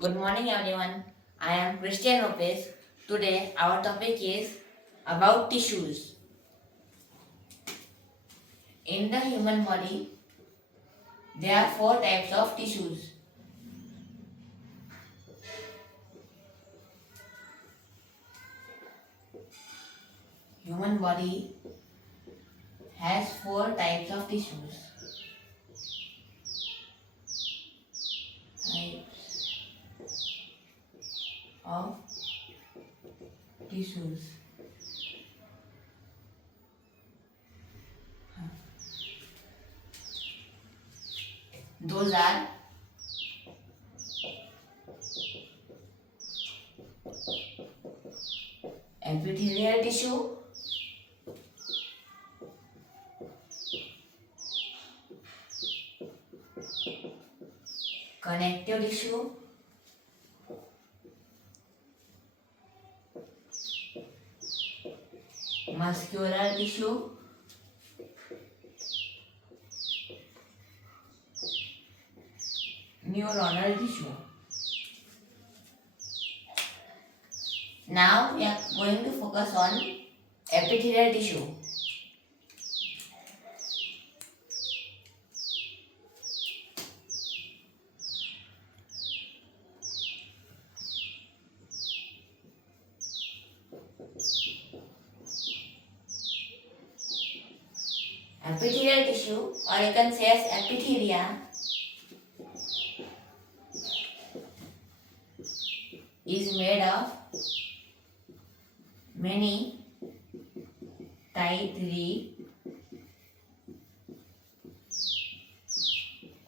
Good morning, everyone. I am Christian Lopes. Today, our topic is about tissues. In the human body, there are four types of tissues. Human body has four types of tissues. Types of tissues. Those are epithelial tissue, connective tissue, muscular tissue, neuronal tissue. Now we are going to focus on epithelial tissue. Epithelial tissue, or you can say as epithelia, is made of many type 3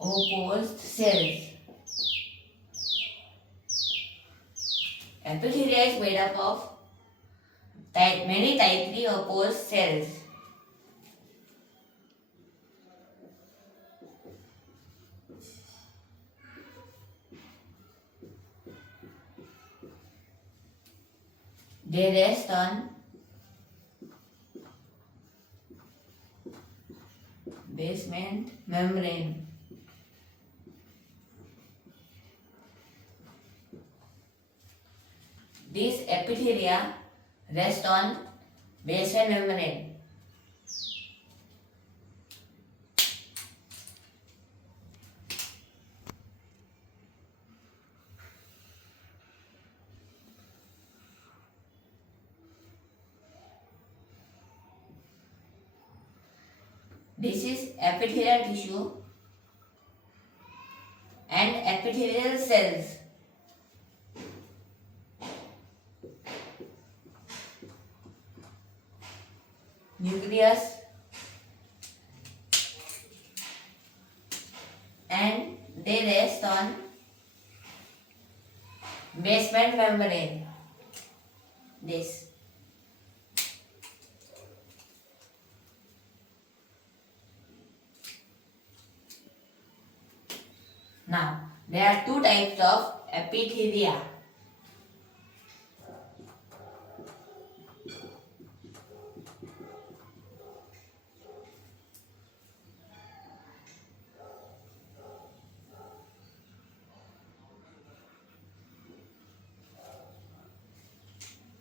opposed cells. Epithelia is made up of many type 3 opposed cells. They rest on basement membrane. These epithelia rest on basement membrane. This is epithelial tissue and epithelial cells. Nucleus and they rest on basement membrane. This. Now, there are two types of epithelia.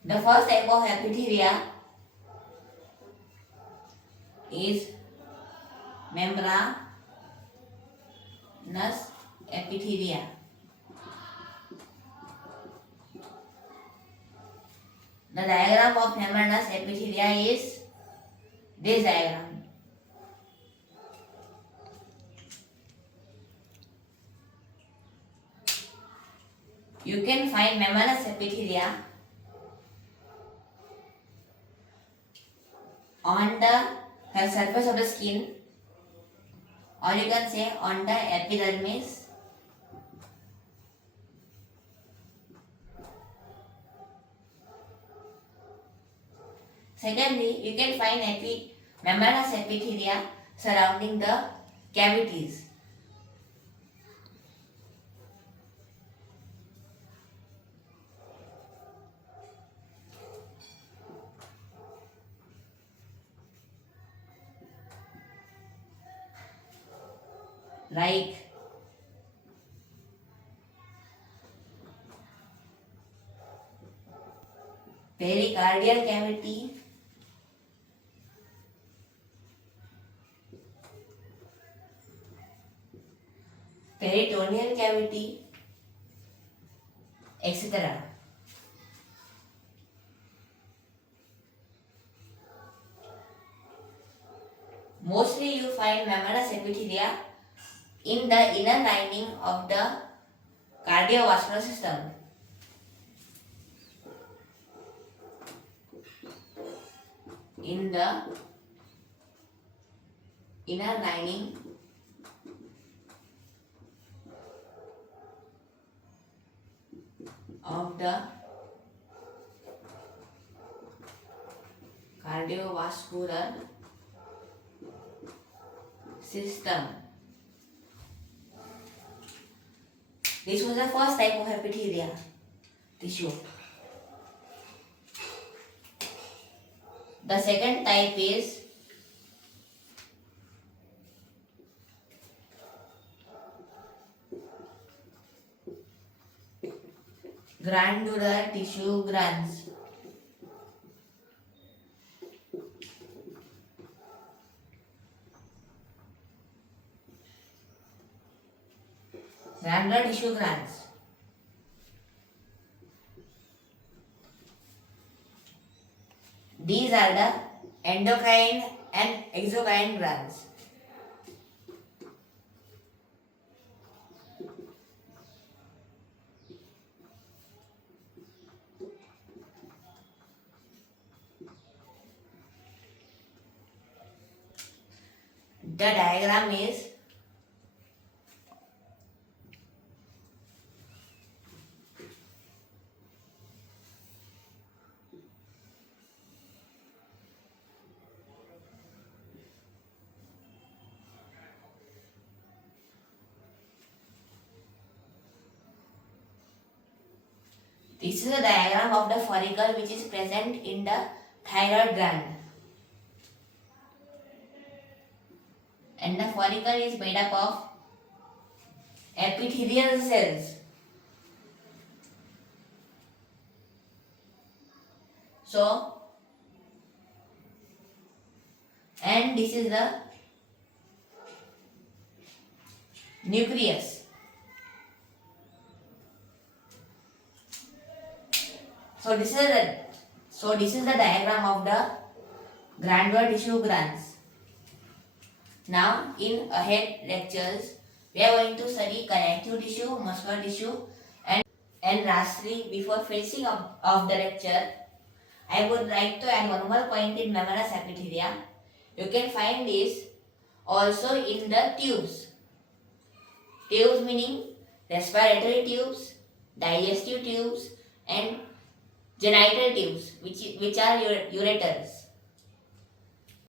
The first type of epithelia is membranous epithelia. The diagram of membranous epithelia is this diagram. You can find membranous epithelia on the surface of the skin, or you can say on the epidermis. Secondly, you can find membranous epithelia surrounding the cavities. Like pericardial cavity, peritoneal cavity, etc. Mostly you find membranous epithelia in the inner lining of the cardiovascular system. In the inner lining of the cardiovascular system. This was the first type of epithelia tissue. The second type is granular tissue glands. Granular tissue glands. These are the endocrine and exocrine glands. The diagram is this is a diagram of the follicle which is present in the thyroid gland. And the follicle is made up of epithelial cells. So, and this is the nucleus. So this is the diagram of the granular tissue glands. Now in ahead lectures we are going to study connective tissue, muscular tissue, and lastly, before finishing of the lecture, I would like to add one more point in membranous epithelia. You can find this also in the tubes. Tubes meaning respiratory tubes, digestive tubes, and genital tubes, which are ureters.